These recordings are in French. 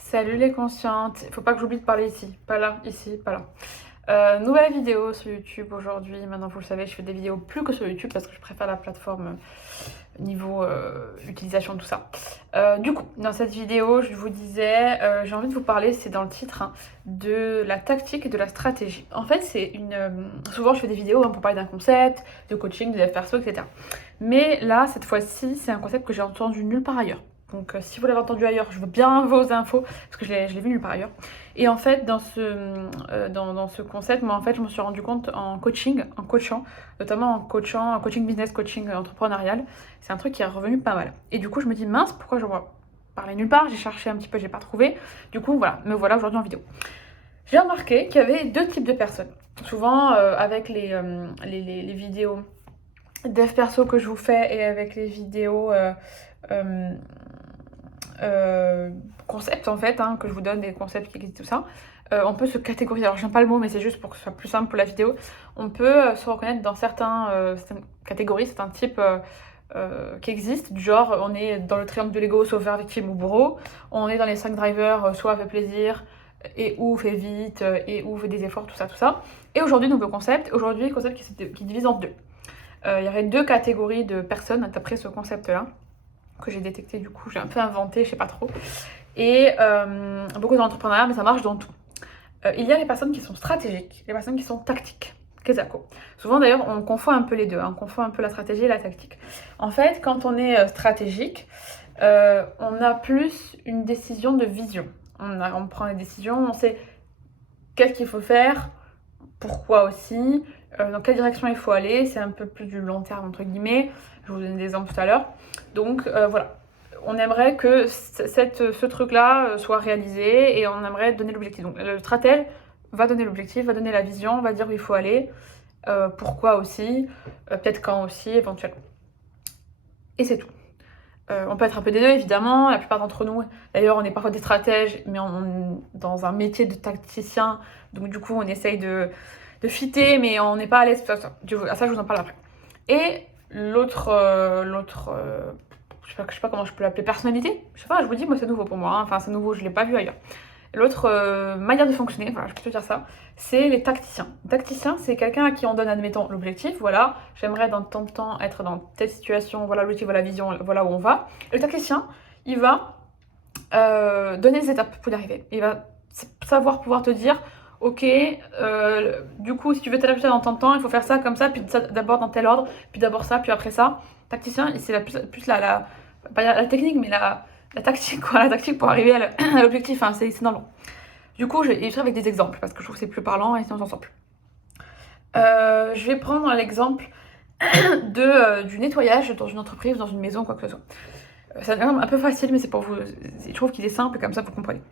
Salut les conscientes, il faut pas que j'oublie de parler ici, pas là, ici, pas là. Nouvelle vidéo sur YouTube aujourd'hui. Maintenant vous le savez, je fais des vidéos plus que sur YouTube parce que je préfère la plateforme niveau utilisation, tout ça. Du coup, dans cette vidéo, je vous disais, j'ai envie de vous parler, c'est dans le titre, hein, de la tactique et de la stratégie. En fait, c'est une... souvent je fais des vidéos pour parler d'un concept, de coaching, de dev perso, etc. Mais là, cette fois-ci, c'est un concept que j'ai entendu nulle part ailleurs. Donc si vous l'avez entendu ailleurs, je veux bien vos infos, parce que je l'ai vu nulle part ailleurs. Et en fait, dans ce concept, moi en fait, je me suis rendu compte en coaching, en coachant, notamment en coachant, en coaching business, coaching entrepreneurial, c'est un truc qui est revenu pas mal. Et du coup, je me dis, mince, pourquoi je vois parler nulle part? J'ai cherché un petit peu, j'ai pas trouvé. Du coup, voilà, me voilà aujourd'hui en vidéo. J'ai remarqué qu'il y avait deux types de personnes. Souvent, avec les vidéos dev perso que je vous fais et avec les vidéos euh, concepts en fait, hein, que je vous donne des concepts qui existent, tout ça, on peut se catégoriser. Alors j'aime pas le mot, mais c'est juste pour que ce soit plus simple pour la vidéo. On peut se reconnaître dans certaines catégories, certains types qui existent, du genre on est dans le triangle de l'ego, sauveur, victime ou bourreau. On est dans les 5 drivers, soit fait plaisir, et ou fait vite, et ou fait des efforts, tout ça, tout ça. Et aujourd'hui, nouveau concept. Aujourd'hui, concept qui divise en deux. Il y aurait deux catégories de personnes d'après ce concept-là, que j'ai détecté du coup, j'ai un peu inventé, je sais pas trop. Et beaucoup d'entrepreneuriat, mais ça marche dans tout. Il y a les personnes qui sont stratégiques, les personnes qui sont tactiques. Kezako. Souvent d'ailleurs, on confond un peu les deux, hein, on confond un peu la stratégie et la tactique. En fait, quand on est stratégique, on a plus une décision de vision. On prend des décisions, on sait qu'est-ce qu'il faut faire, pourquoi aussi, dans quelle direction il faut aller, c'est un peu plus du long terme entre guillemets, je vais vous donner des exemples tout à l'heure. Donc voilà, on aimerait que ce truc-là soit réalisé et on aimerait donner l'objectif. Donc le stratège va donner l'objectif, va donner la vision, va dire où il faut aller, pourquoi aussi, peut-être quand aussi, éventuellement. Et c'est tout. On peut être un peu des deux, évidemment. La plupart d'entre nous, d'ailleurs, on est parfois des stratèges, mais on est dans un métier de tacticien. Donc, du coup, on essaye de fitter, mais on n'est pas à l'aise. Ça, je vous en parle après. Et l'autre, je sais pas comment je peux l'appeler, personnalité. Je sais pas, je vous dis, moi, c'est nouveau pour moi, hein. Enfin, c'est nouveau, je l'ai pas vu ailleurs. L'autre manière de fonctionner, voilà, je peux te dire ça, c'est les tacticiens. Le tacticien, c'est quelqu'un à qui on donne, admettons, l'objectif, voilà, j'aimerais dans tant de temps être dans telle situation, voilà l'objectif, voilà la vision, voilà où on va. Le tacticien, il va donner les étapes pour y arriver. Il va savoir pouvoir te dire, ok, du coup, si tu veux t'adapter dans tant de temps, il faut faire ça comme ça, puis ça d'abord dans tel ordre, puis d'abord ça, puis après ça. Tacticien, c'est plus pas la technique, mais la tactique, quoi, la tactique pour arriver à l'objectif, hein, c'est dans le long. Du coup, je vais illustrer avec des exemples, parce que je trouve que c'est plus parlant et sinon on s'en sort plus. Je vais prendre l'exemple du nettoyage dans une entreprise, dans une maison, quoi que ce soit. C'est un peu facile, mais c'est pour vous. Je trouve qu'il est simple, comme ça vous comprenez.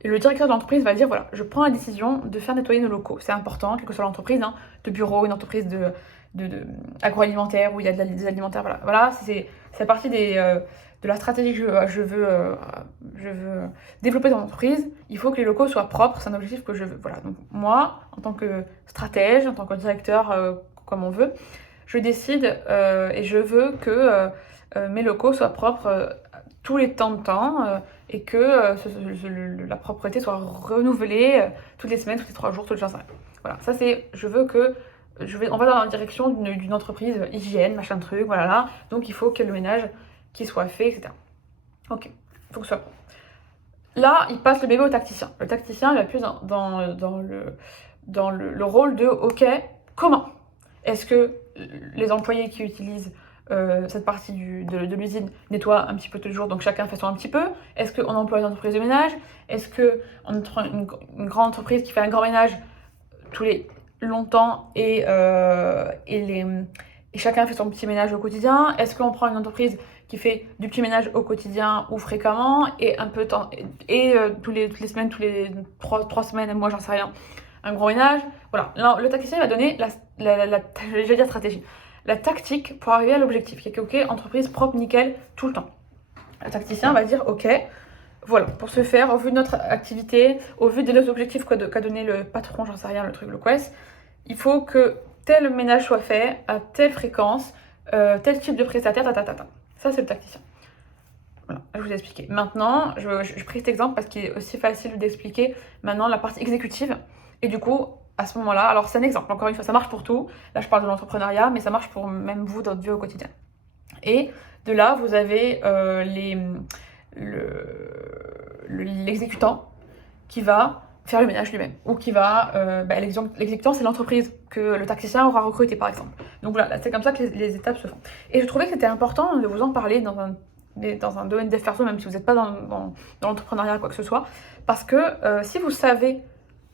Et le directeur de l'entreprise va dire, voilà, je prends la décision de faire nettoyer nos locaux. C'est important, quelle que soit l'entreprise, hein, de bureau, une entreprise de agroalimentaire où il y a des alimentaires, voilà. Voilà, c'est partie de la stratégie que je veux développer dans l'entreprise. Il faut que les locaux soient propres, c'est un objectif que je veux. Voilà, donc moi, en tant que stratège, en tant que directeur, comme on veut, je décide et je veux que mes locaux soient propres tous les temps de temps et que la propreté soit renouvelée toutes les semaines, tous les 3 jours, tous les jours. Voilà, ça c'est, je veux que, on va dans la direction d'une entreprise hygiène, machin truc, voilà là, donc il faut que le ménage qui soit fait, etc. Ok, il faut que ce soit. Là, il passe le bébé au tacticien. Le tacticien, il va plus dans le rôle de, ok, comment est-ce que les employés qui utilisent cette partie de l'usine nettoie un petit peu tous les jours, donc chacun fait son un petit peu. Est-ce qu'on emploie une entreprise de ménage? Est-ce qu'on prend une grande entreprise qui fait un grand ménage tous les longtemps et chacun fait son petit ménage au quotidien? Est-ce qu'on prend une entreprise qui fait du petit ménage au quotidien ou fréquemment et un peu de temps et toutes les semaines, tous les 3 semaines, moi j'en sais rien, un gros ménage? Voilà, alors, le tacticien va donner je vais dire stratégie, la tactique pour arriver à l'objectif, qui est que, ok, entreprise propre, nickel, tout le temps. Le tacticien va dire, ok, voilà, pour ce faire, au vu de notre activité, au vu des objectifs qu'a donné le patron, j'en sais rien, le truc, le quest, il faut que tel ménage soit fait à telle fréquence, tel type de prestataire, ta. Ça, c'est le tacticien. Voilà, je vous ai expliqué. Maintenant, je pris cet exemple parce qu'il est aussi facile d'expliquer maintenant la partie exécutive. Et du coup, à ce moment-là, alors c'est un exemple, encore une fois, ça marche pour tout. Là, je parle de l'entrepreneuriat, mais ça marche pour même vous dans votre vie au quotidien. Et de là, vous avez l'exécutant qui va faire le ménage lui-même, ou qui va, l'exécutant, c'est l'entreprise que le tacticien aura recruté par exemple. Donc voilà, c'est comme ça que les étapes se font. Et je trouvais que c'était important de vous en parler dans un domaine dev perso, même si vous n'êtes pas dans l'entrepreneuriat quoi que ce soit, parce que si vous savez,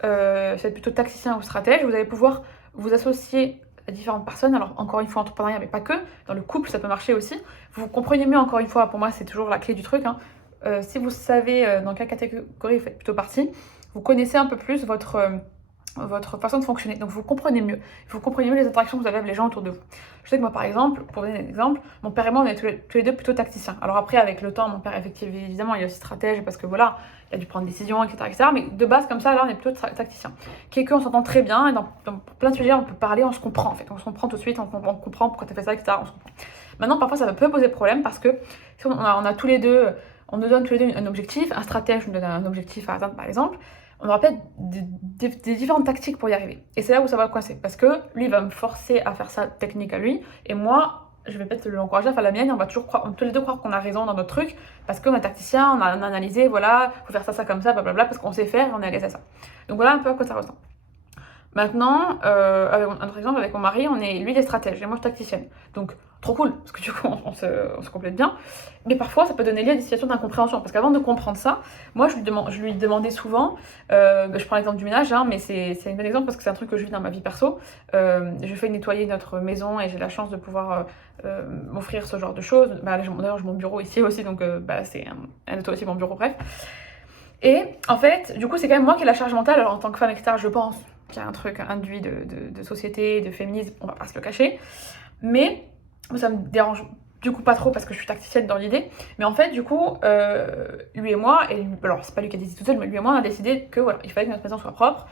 c'est plutôt tacticien ou stratège, vous allez pouvoir vous associer à différentes personnes. Alors encore une fois, entrepreneuriat, mais pas que, dans le couple ça peut marcher aussi. Vous comprenez mieux, encore une fois, pour moi c'est toujours la clé du truc, hein. Si vous savez dans quelle catégorie vous faites plutôt partie, vous connaissez un peu plus votre façon de fonctionner. Donc vous comprenez mieux. Vous comprenez mieux les interactions que vous avez avec les gens autour de vous. Je sais que moi, par exemple, pour donner un exemple, mon père et moi, on est tous les deux plutôt tacticiens. Alors après, avec le temps, mon père, effectivement, évidemment, il est aussi stratège parce que voilà, il a dû prendre des décisions, etc. Mais de base, comme ça, là, on est plutôt tacticien. Qui est qu'on s'entend très bien et dans plein de sujets, on peut parler, on se comprend en fait. On se comprend tout de suite, on comprend pourquoi tu as fait ça, etc. On se comprend. Maintenant, parfois, ça peut poser problème parce que si on a tous les deux, on nous donne tous les deux un objectif, un stratège nous donne un objectif à atteindre, par exemple, on aura peut-être des différentes tactiques pour y arriver. Et c'est là où ça va coincer. Parce que lui, il va me forcer à faire sa technique à lui. Et moi, je vais peut-être l'encourager à faire la mienne. Et on va toujours tous les deux croire qu'on a raison dans notre truc. Parce qu'on est tacticien, on a analysé, voilà, faut faire ça comme ça, blablabla, parce qu'on sait faire et on est à l'aise à ça. Donc voilà un peu à quoi ça ressemble. Maintenant, avec un autre exemple, avec mon mari, lui il est stratège et moi je suis tacticienne. Donc trop cool, parce que du coup on se complète bien. Mais parfois ça peut donner lieu à des situations d'incompréhension. Parce qu'avant de comprendre ça, moi je lui demandais souvent, je prends l'exemple du ménage, hein, mais c'est un bon exemple parce que c'est un truc que je vis dans ma vie perso. Je fais nettoyer notre maison et j'ai la chance de pouvoir m'offrir ce genre de choses. D'ailleurs j'ai mon bureau ici aussi, donc c'est un nettoie aussi mon bureau, bref. Et en fait, du coup c'est quand même moi qui ai la charge mentale, alors en tant que femme, etc., je pense qu'il y a un truc induit de société, de féminisme, on va pas se le cacher. Mais ça me dérange du coup pas trop parce que je suis tacticienne dans l'idée. Mais en fait, du coup, lui et moi, alors c'est pas lui qui a décidé tout seul, mais lui et moi, on a décidé que voilà, il fallait que notre maison soit propre.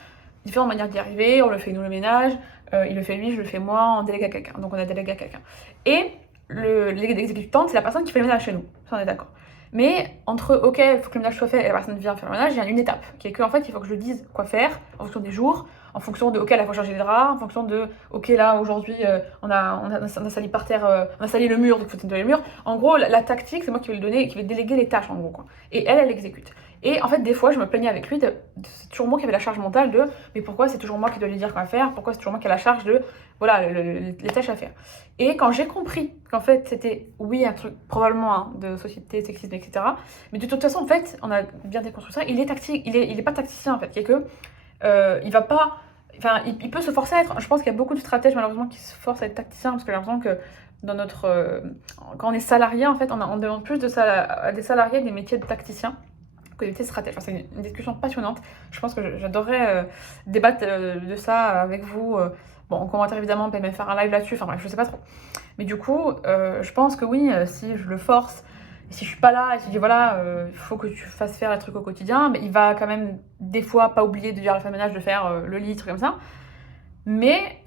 Différentes manières d'y arriver, on le fait nous le ménage, il le fait lui, je le fais moi, on délègue à quelqu'un. Donc on a délégué à quelqu'un. Et l'exécutante, c'est la personne qui fait le ménage chez nous, ça on est d'accord. Mais entre ok, il faut que le ménage soit fait et la personne vient faire le ménage, il y a une étape qui est que en fait il faut que je lui dise quoi faire en fonction des jours, en fonction de ok là il faut changer les draps, en fonction de ok là aujourd'hui on a sali par terre, on a sali le mur donc il faut nettoyer le mur. En gros la tactique c'est moi qui vais le donner et qui vais déléguer les tâches en gros quoi. Et elle exécute. Et en fait des fois je me plaignais avec lui, c'est toujours moi qui avais la charge mentale de mais pourquoi c'est toujours moi qui dois lui dire quoi faire, pourquoi c'est toujours moi qui ai la charge de voilà les tâches à faire. Et quand j'ai compris qu'en fait c'était, oui, un truc probablement hein, de société, sexisme, etc. Mais de toute façon, en fait, on a bien déconstruit ça, il est tactique, il est pas tacticien en fait, qui est que il va pas, enfin, il peut se forcer à être, je pense qu'il y a beaucoup de stratèges malheureusement qui se forcent à être tacticien parce que j'ai l'impression que dans notre, quand on est salarié en fait, on demande plus de ça à des salariés des métiers de tacticien que des métiers de stratège. Enfin, c'est une discussion passionnante, je pense que j'adorerais débattre de ça avec vous. Bon, en commentaire évidemment, on peut même faire un live là-dessus, enfin bref, je sais pas trop. Mais du coup, je pense que oui, si je le force, et si je suis pas là, et si je dis voilà, il faut que tu fasses faire les trucs au quotidien, mais il va quand même des fois pas oublier de dire à la femme de ménage de faire le lit, trucs comme ça. Mais,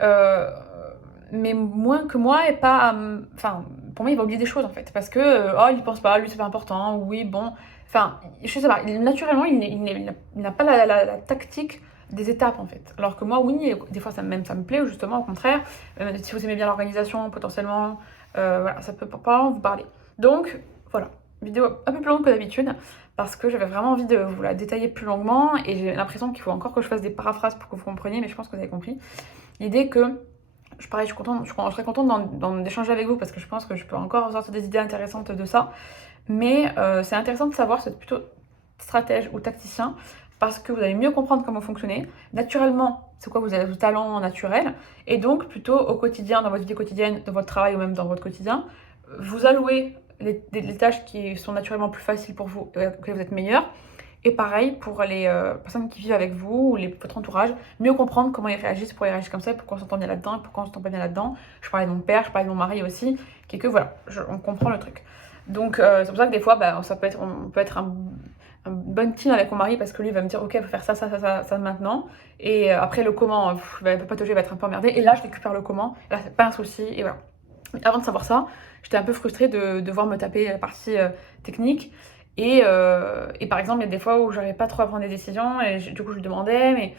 moins que moi et pas. Enfin, pour moi, il va oublier des choses en fait. Parce que, oh, il pense pas, lui c'est pas important, oui, bon. Enfin, je sais pas, naturellement, il n'a pas la tactique des étapes en fait. Alors que moi, oui, des fois ça me plaît, ou justement, au contraire, si vous aimez bien l'organisation, potentiellement, voilà, ça peut pas vous parler. Donc, voilà, vidéo un peu plus longue que d'habitude, parce que j'avais vraiment envie de vous la détailler plus longuement, et j'ai l'impression qu'il faut encore que je fasse des paraphrases pour que vous compreniez, mais je pense que vous avez compris. L'idée que, je serais contente d'échanger avec vous, parce que je pense que je peux encore sortir des idées intéressantes de ça, mais c'est intéressant de savoir si vous êtes plutôt stratège ou tacticien, parce que vous allez mieux comprendre comment fonctionner. Naturellement, c'est quoi vos talents naturels, et donc plutôt au quotidien, dans votre vie quotidienne, dans votre travail ou même dans votre quotidien, vous allouez les tâches qui sont naturellement plus faciles pour vous, que vous êtes meilleur. Et pareil pour les personnes qui vivent avec vous ou votre entourage, mieux comprendre comment ils réagissent, pourquoi ils réagissent comme ça, pourquoi on s'entend bien là-dedans, pourquoi on s'entend pas bien là-dedans. Je parlais de mon père, je parlais de mon mari aussi, qui est que voilà, on comprend le truc. Donc c'est pour ça que des fois, on peut être un bonne team avec mon mari parce que lui va me dire ok, il faut faire ça maintenant. Et après le comment, il va patauger, il va être un peu emmerdé. Et là, je récupère le comment, là c'est pas un souci, et voilà. Mais avant de savoir ça, j'étais un peu frustrée de devoir me taper la partie technique. Et par exemple, il y a des fois où j'arrivais pas trop à prendre des décisions et du coup je lui demandais, mais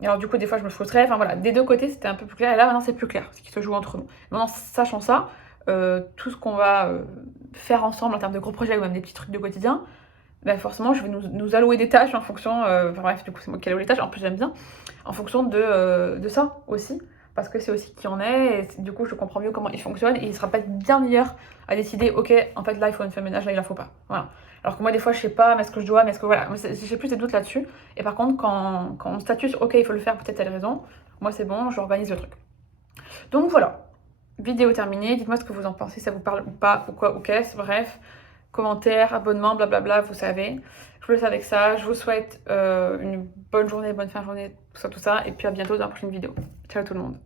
et alors du coup des fois je me frustrais. Enfin voilà, des deux côtés c'était un peu plus clair. Et là maintenant c'est plus clair, ce qui se joue entre nous. Maintenant sachant ça, tout ce qu'on va faire ensemble en termes de gros projets ou même des petits trucs de quotidien, bah forcément je vais nous allouer des tâches en fonction, enfin bref, du coup c'est moi qui alloue les tâches, en plus j'aime bien, en fonction de ça aussi, parce que c'est aussi qui en est, et du coup je comprends mieux comment il fonctionne, et il sera peut-être bien meilleur à décider, ok, en fait là il faut une femme ménage, là il en faut pas, voilà. Alors que moi des fois je sais pas, mais est-ce que je dois, mais est-ce que voilà, j'ai plus des doutes là-dessus, et par contre quand on statue sur, ok il faut le faire, peut-être telle raison, moi c'est bon, j'organise le truc. Donc voilà, vidéo terminée, dites-moi ce que vous en pensez, ça vous parle ou pas, ou quoi, ou qu'est-ce, bref. Commentaires, abonnements, blablabla, vous savez. Je vous laisse avec ça. Je vous souhaite une bonne journée, bonne fin de journée, tout ça, et puis à bientôt dans la prochaine vidéo. Ciao tout le monde.